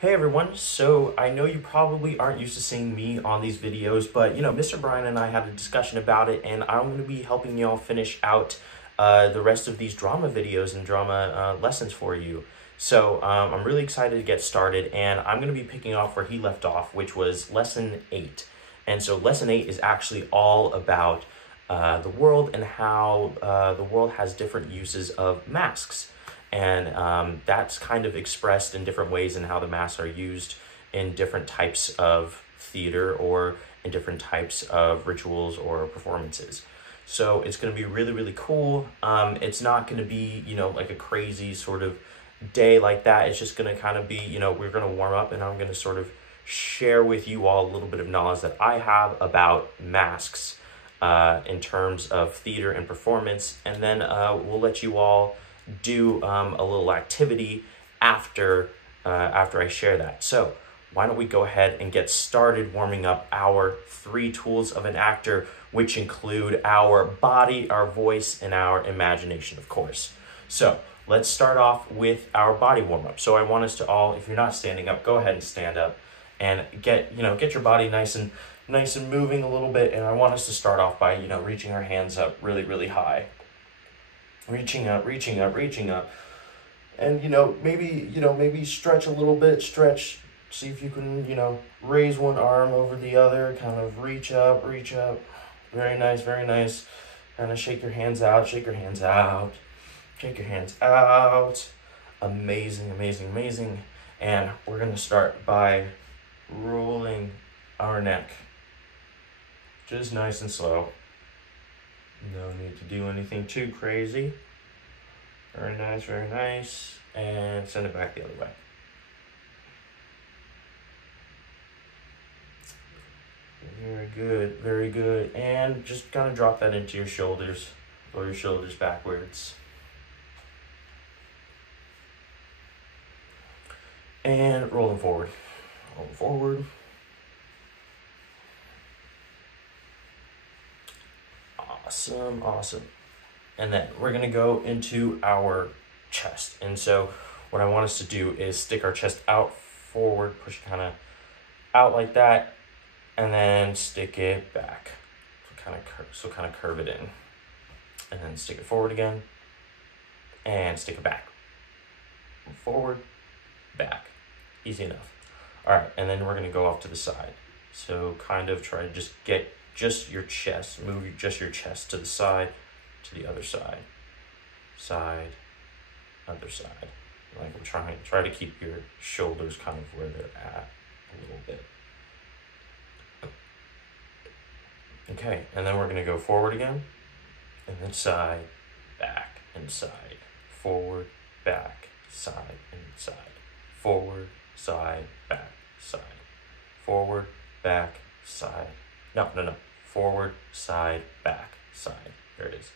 Hey everyone, so I know you probably aren't used to seeing me on these videos, but Mr. Brian and I had a discussion about it, and I'm going to be helping y'all finish out the rest of these drama videos and drama lessons for you. So I'm really excited to get started, and I'm going to be picking off where he left off, which was lesson 8. And so lesson 8 is actually all about the world and how the world has different uses of masks. And that's kind of expressed in different ways in how the masks are used in different types of theater or in different types of rituals or performances. So it's going to be really, really cool. It's not going to be, like a crazy sort of day like that. It's just going to kind of be, we're going to warm up and I'm going to sort of share with you all a little bit of knowledge that I have about masks in terms of theater and performance. And then we'll let you all do a little activity after I share that. So why don't we go ahead and get started warming up our 3 tools of an actor, which include our body, our voice, and our imagination, of course. So let's start off with our body warm-up. So I want us to all, if you're not standing up, go ahead and stand up and get your body nice and moving a little bit. And I want us to start off by reaching our hands up really, really high. Reaching up, and maybe stretch a little bit. Stretch. See if you can raise one arm over the other. Kind of reach up. Very nice. Kind of shake your hands out. Shake your hands out. Amazing. And we're gonna start by rolling our neck, just nice and slow. No need to do anything too crazy. Very nice. And send it back the other way. Very good. And just kind of drop that into your shoulders. Roll your shoulders backwards. And roll them forward. Awesome. And then we're gonna go into our chest. And so what I want us to do is stick our chest out forward, push it kind of out like that, and then stick it back. So kind of curve it in. And then stick it forward again, and stick it back. Forward, back. Easy enough. All right, and then we're gonna go off to the side. So kind of try to just get your chest, move just your chest to the side, to the other side, other side. Like I'm try to keep your shoulders kind of where they're at a little bit. Okay, and then we're gonna go forward again, and then side, back, and side, forward, back, side, and side, forward, side, back, side, forward, back, side. No. Forward, side, back, side. There it is.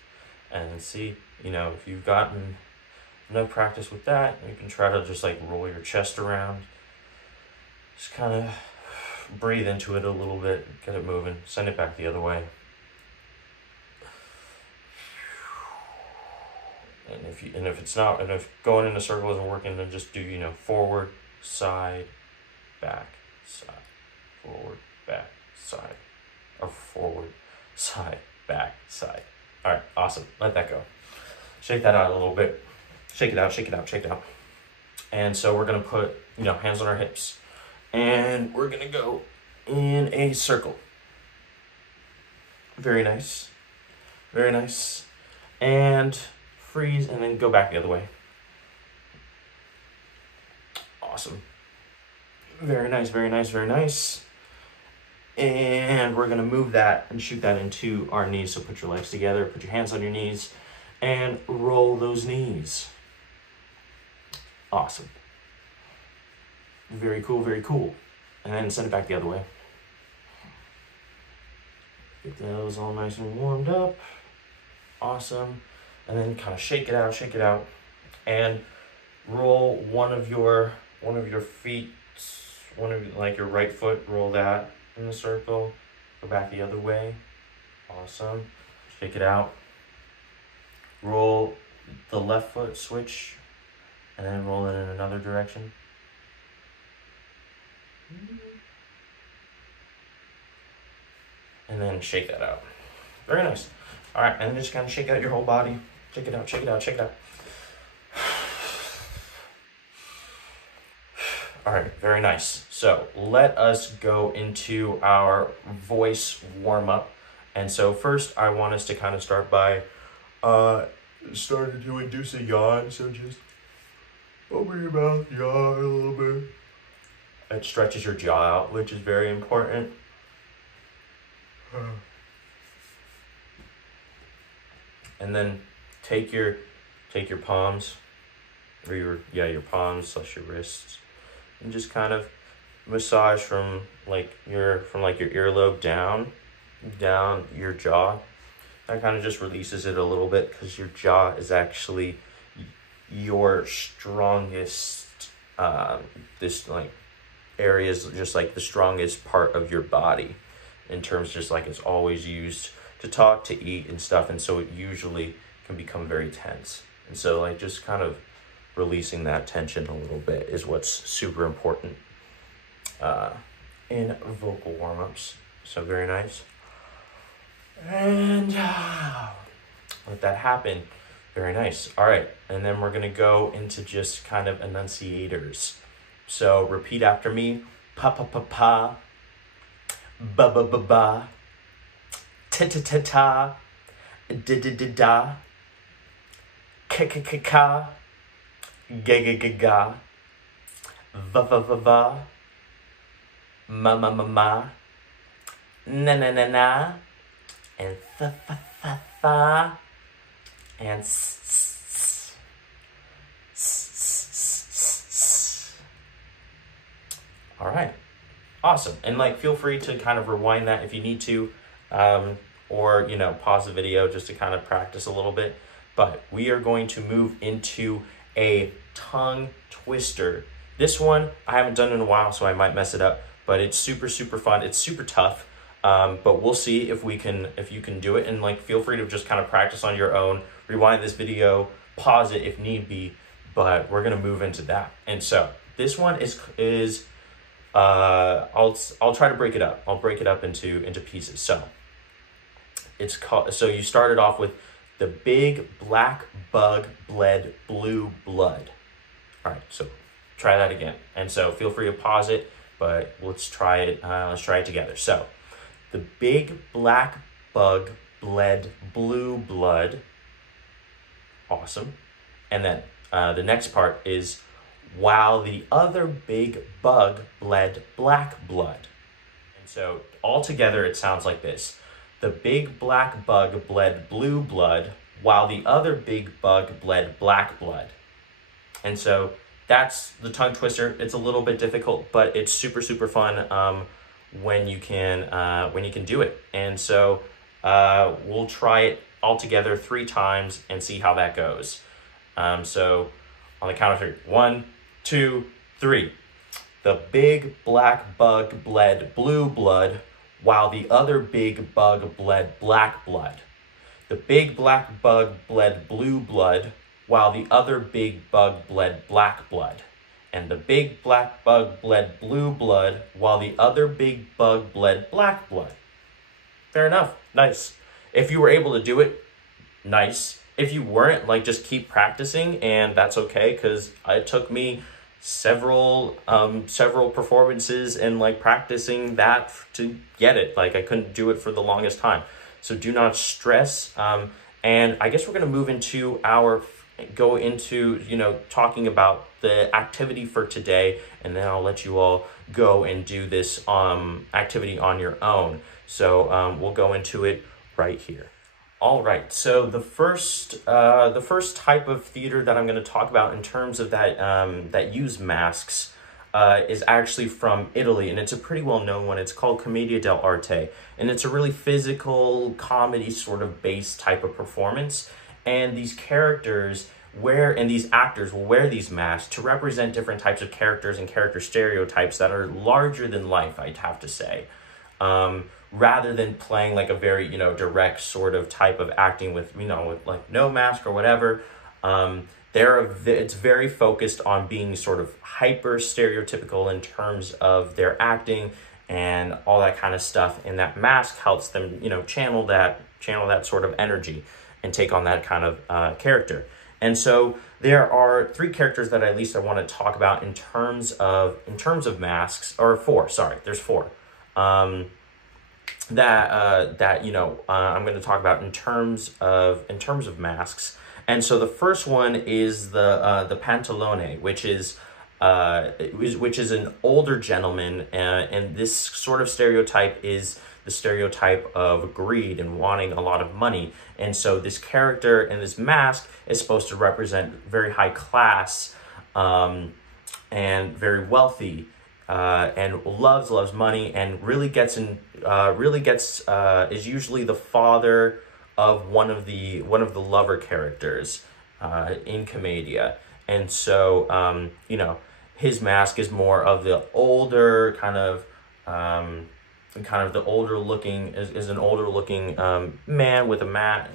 And see, if you've gotten enough practice with that, you can try to just like roll your chest around. Just kind of breathe into it a little bit, get it moving, send it back the other way. And if going in a circle isn't working, then just do, forward, side, back, side, forward, back, side. Or forward, side, back, side. All right, awesome. Let that go. Shake that out a little bit. Shake it out. And so we're gonna put, hands on our hips, and we're gonna go in a circle. Very nice. And freeze, and then go back the other way. Awesome. Very nice. And we're gonna move that and shoot that into our knees. So put your legs together, put your hands on your knees, and roll those knees. Awesome. Very cool. And then send it back the other way. Get those all nice and warmed up. Awesome. And then kind of shake it out, and roll one of your feet, like your right foot, roll that in the circle, go back the other way. Awesome. Shake it out. Roll the left foot, switch, and then roll it in another direction. And then shake that out. Very nice. All right, and then just kind of shake out your whole body. Shake it out, shake it out, shake it out. All right, very nice. So let us go into our voice warm-up. And so first I want us to kind of start by starting to induce a yawn. So just open your mouth, yawn a little bit. It stretches your jaw out, which is very important. And then take your palms, or your palms / your wrists, and just kind of massage from your earlobe down your jaw. That kind of just releases it a little bit, because your jaw is actually your strongest area is just like the strongest part of your body, in terms just like it's always used to talk, to eat and stuff, and so it usually can become very tense. And so like just kind of releasing that tension a little bit is what's super important in vocal warm-ups. So very nice. And let that happen. Very nice. All right, and then we're gonna go into just kind of enunciators. So repeat after me. Pa pa pa pa. Ba ba ba ba. Ta ta ta ta. Da da da da. Ka ka ka ka. Ga ga ga ga. Va va va va. Ma ma ma ma. Na na na na. And fa fa fa fa. And s s s. All right, awesome. And like, feel free to kind of rewind that if you need to, or pause the video just to kind of practice a little bit. But we are going to move into a tongue twister. This one I haven't done in a while, so I might mess it up, but it's super fun. It's super tough, but we'll see if you can do it. And like, feel free to just kind of practice on your own. Rewind this video, pause it if need be, but we're gonna move into that. And so this one is I'll try to break it up. I'll break it up into pieces. So it's called. So you started off with the big black bug bled blue blood. All right, so try that again. And so feel free to pause it, but let's try it. Let's try it together. So the big black bug bled blue blood. Awesome. And then the next part is, while the other big bug bled black blood. And so all together it sounds like this. The big black bug bled blue blood, while the other big bug bled black blood. And so that's the tongue twister. It's a little bit difficult, but it's super fun when you can do it. And so we'll try it all together 3 times and see how that goes. So on the count of 3, 1, 2, 3. The big black bug bled blue blood, while the other big bug bled black blood. The big black bug bled blue blood, while the other big bug bled black blood. And the big black bug bled blue blood, while the other big bug bled black blood. Fair enough. Nice. If you were able to do it, nice. If you weren't, like, just keep practicing, and that's okay, because it took me several performances and like practicing that to get it. Like, I couldn't do it for the longest time. So do not stress. And I guess we're going to move into talking about the activity for today, and then I'll let you all go and do this activity on your own. So we'll go into it right here. All right, so the first type of theater that I'm going to talk about in terms of that use masks is actually from Italy, and it's a pretty well-known one. It's called Commedia dell'arte, and it's a really physical comedy sort of based type of performance. And these characters these actors will wear these masks to represent different types of characters and character stereotypes that are larger than life, I'd have to say. Rather than playing like a very, direct sort of type of acting with like no mask or whatever, it's very focused on being sort of hyper stereotypical in terms of their acting and all that kind of stuff. And that mask helps them, channel that sort of energy and take on that kind of character. And so there are three characters that at least I want to talk about in terms of masks, or four. Sorry, there's four. I'm going to talk about in terms of masks. And so the first one is the pantalone, which is an older gentleman, and this sort of stereotype is the stereotype of greed and wanting a lot of money. And so this character in this mask is supposed to represent very high class and very wealthy, and loves money, and is usually the father of one of the lover characters in Commedia. And so his mask is more of the older the older looking is an older looking man with a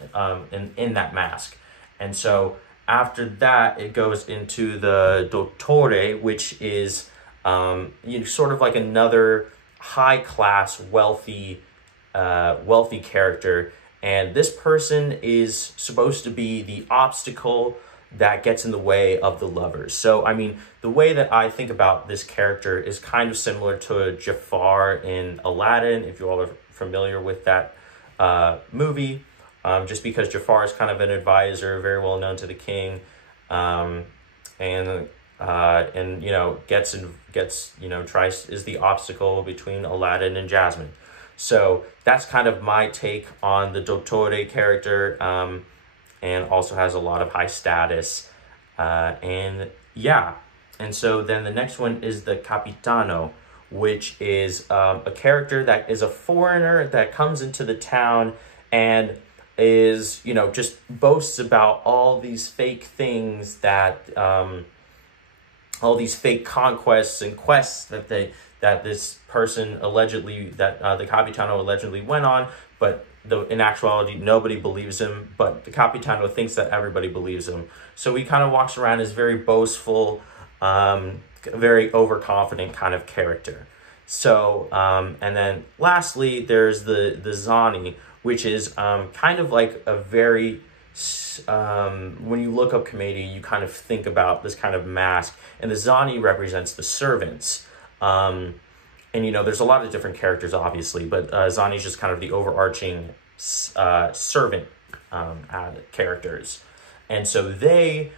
in that mask. And so after that it goes into the dottore, which is sort of like another high class wealthy character. And this person is supposed to be the obstacle that gets in the way of the lovers. So, I mean, the way that I think about this character is kind of similar to Jafar in Aladdin, if you all are familiar with that movie, just because Jafar is kind of an advisor, very well known to the king, is the obstacle between Aladdin and Jasmine. So that's kind of my take on the dottore character, and also has a lot of high status. And so then the next one is the capitano, which is a character that is a foreigner that comes into the town and is, just boasts about all these fake things that, all these fake conquests and quests that this person allegedly, the Capitano allegedly went on, but in actuality, nobody believes him, but the Capitano thinks that everybody believes him. So he kind of walks around as very boastful, very overconfident kind of character. So, and then lastly, there's the Zani, which is kind of like a very, when you look up Commedia, you kind of think about this kind of mask, and the Zani represents the servants. And, there's a lot of different characters, obviously, but Zani is just kind of the overarching servant characters. And so they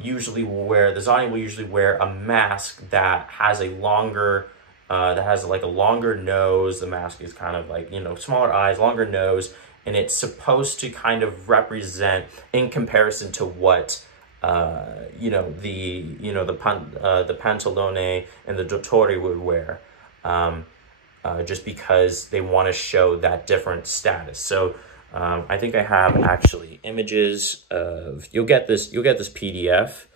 usually will wear, the Zani will usually wear a mask that has a longer, like a longer nose. The mask is kind of like, smaller eyes, longer nose, and it's supposed to kind of represent, in comparison to what the pantalone and the dottore would wear, just because they want to show that different status. So I think I have actually images of, you'll get this PDF,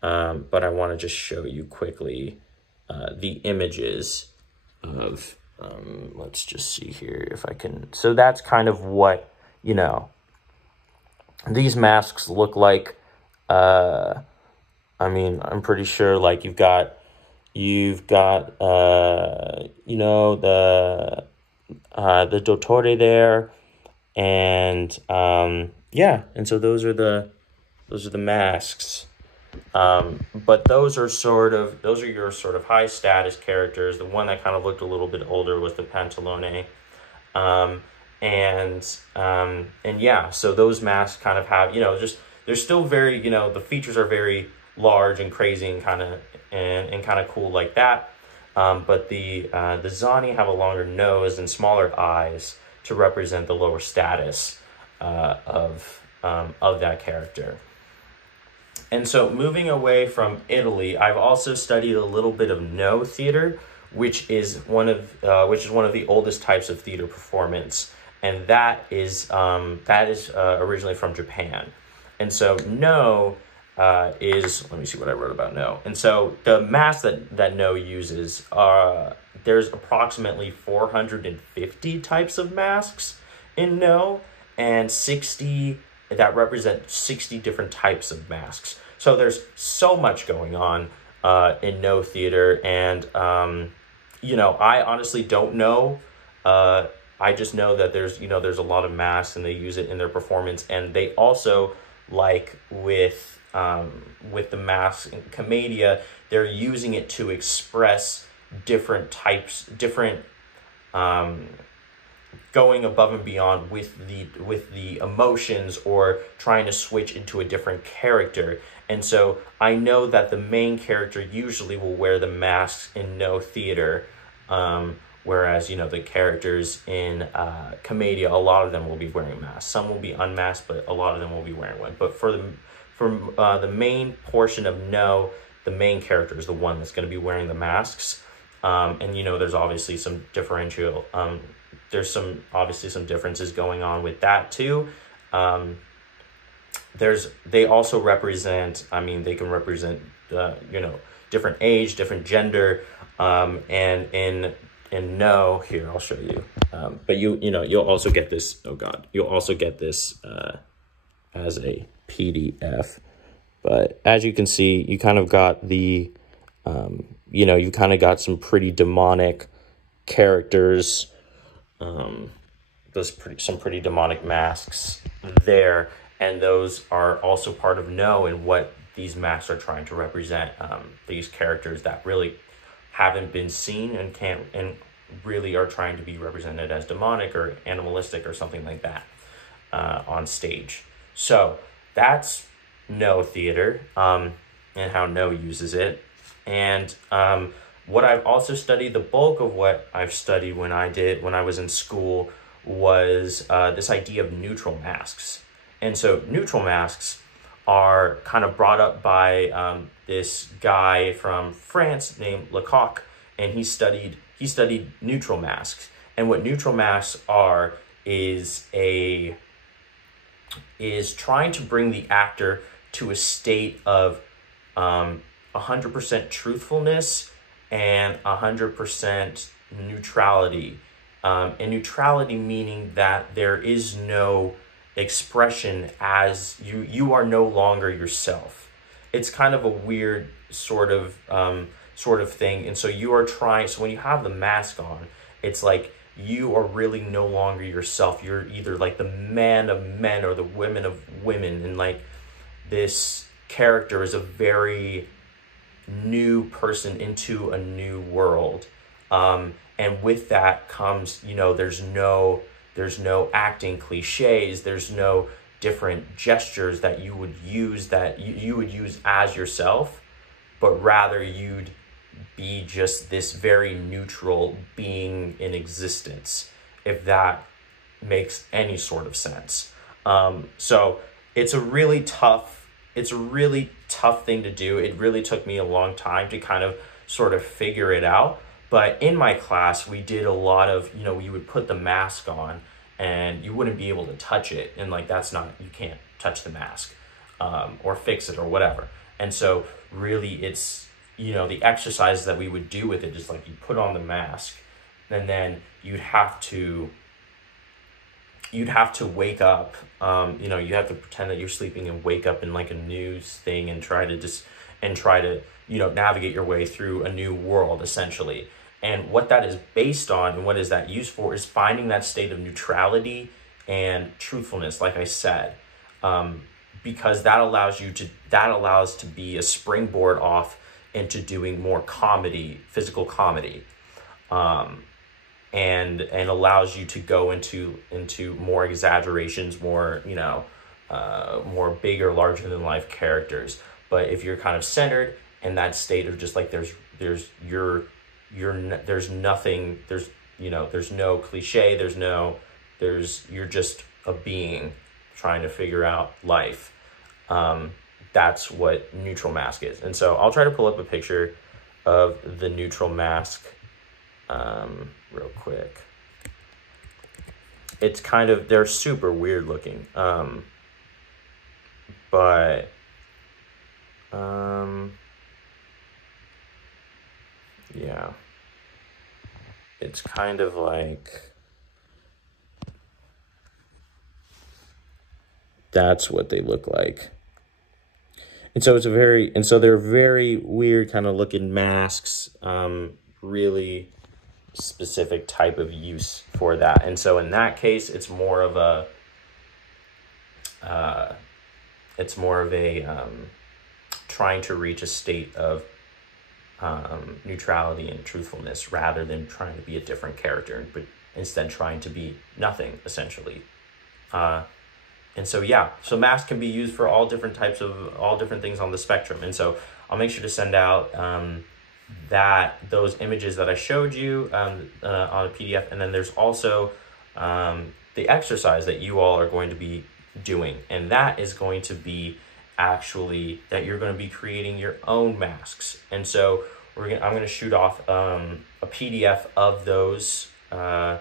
but I want to just show you quickly the images of, let's just see here if I can. So that's kind of what, these masks look like. I mean, I'm pretty sure, like, you've got the dottore there, and and so those are the masks. But those are your sort of high status characters. The one that kind of looked a little bit older was the pantalone. So those masks kind of have, they're still very, the features are very large and crazy and kind of cool like that. But the Zani have a longer nose and smaller eyes to represent the lower status of that character. And so moving away from Italy, I've also studied a little bit of No theater, which is one of the oldest types of theater performance, and that is originally from Japan. And so No is, let me see what I wrote about No. And so the masks that No uses, there's approximately 450 types of masks in No, and 60 that represent 60 different types of masks. So there's so much going on in No Theater, and you know, I honestly don't know. I just know that there's, you know, there's a lot of masks and they use it in their performance, and they also, like with the masks in Commedia, they're using it to express different types, different going above and beyond with the emotions, or trying to switch into a different character. And so I know that the main character usually will wear the masks in No Theater, whereas, you know, the characters in Commedia, a lot of them will be wearing masks. Some will be unmasked, but a lot of them will be wearing one. But for the main portion of No, the main character is the one that's going to be wearing the masks. And, you know, there's obviously some differential, there's obviously some differences going on with that too. They also represent, I mean, they can represent, you know, different age, different gender, and in No, here, I'll show you. But you know, you'll also get this, oh God, you'll also get this as a PDF. But as you can see, you kind of got the, you know, you kind of got some pretty demonic characters, some pretty demonic masks there, and those are also part of No and what these masks are trying to represent. These characters that really haven't been seen and really are trying to be represented as demonic or animalistic or something like that on stage. So that's No Theater, and how No uses it. And what I've also studied, the bulk of what I've studied when I was in school, was this idea of neutral masks. And so neutral masks are kind of brought up by this guy from France named Lecoq, and he studied neutral masks. And what neutral masks are is trying to bring the actor to a state of 100% truthfulness and 100% neutrality. And neutrality meaning that there is no expression, as you are no longer yourself. It's kind of a weird sort of thing. And so so when you have the mask on, it's like you are really no longer yourself. You're either like the man of men or the women of women. And like this character is a very new person into a new world. And with that comes, you know, there's no acting cliches. There's no different gestures that you would use that you would use as yourself, but rather you'd be just this very neutral being in existence, if that makes any sort of sense. So it's a really tough thing to do. It really took me a long time to kind of sort of figure it out. But in my class, we did a lot of, you know, you would put the mask on and you wouldn't be able to touch it. And like, you can't touch the mask or fix it or whatever. And so really it's, you know, the exercises that we would do with it is like you put on the mask and then you'd have to wake up, you know, you have to pretend that you're sleeping and wake up in like a news thing and try to, you know, navigate your way through a new world essentially. And what that is based on and what is that used for is finding that state of neutrality and truthfulness, like I said, because that allows to be a springboard off into doing more comedy, physical comedy, and allows you to go into more exaggerations, more, you know, more bigger, larger than life characters. But if you're kind of centered in that state of just like there's nothing, you know, there's no cliche, you're just a being trying to figure out life. That's what neutral mask is. And so I'll try to pull up a picture of the neutral mask real quick. It's kind of, they're super weird looking. But yeah, it's kind of like, that's what they look like. And so they're very weird kind of looking masks, really specific type of use for that. And so in that case, it's more of a, trying to reach a state of neutrality and truthfulness rather than trying to be a different character, but instead trying to be nothing, essentially. And so, yeah, so masks can be used for all different things on the spectrum. And so I'll make sure to send out those images that I showed you on a PDF. And then there's also the exercise that you all are going to be doing. And that is going to be actually that you're going to be creating your own masks. And so I'm going to shoot off a PDF of those, a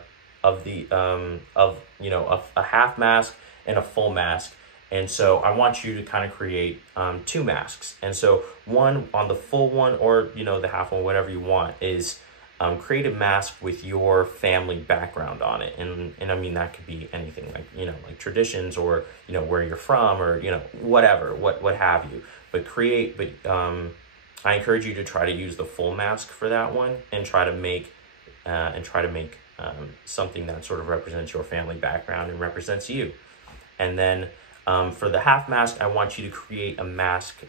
half mask and a full mask. And so I want you to kind of create 2 masks. And so one on the full one, or the half one, whatever you want, is create a mask with your family background on it. And I mean, that could be anything, like like traditions, or where you're from, or whatever, what have you. But I encourage you to try to use the full mask for that one, and try to make something that sort of represents your family background and represents you. And then for the half mask, I want you to create a mask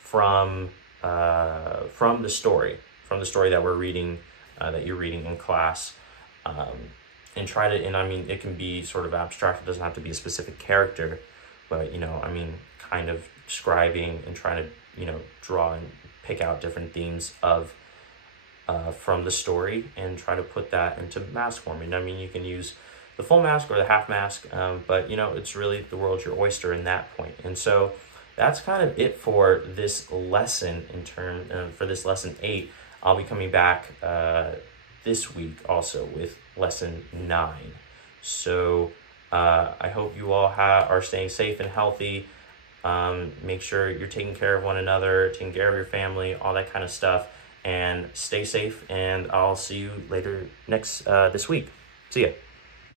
from the story that we're reading, that you're reading in class, and I mean, it can be sort of abstract. It doesn't have to be a specific character, but I mean, kind of describing and trying to draw and pick out different themes of from the story and try to put that into mask form. And I mean, you can use the full mask or the half mask, but it's really the world's your oyster in that point. And so that's kind of it for this lesson for this lesson 8. I'll be coming back this week also with lesson 9. So I hope you all are staying safe and healthy. Make sure you're taking care of one another, taking care of your family, all that kind of stuff, and stay safe. And I'll see you later this week. See ya.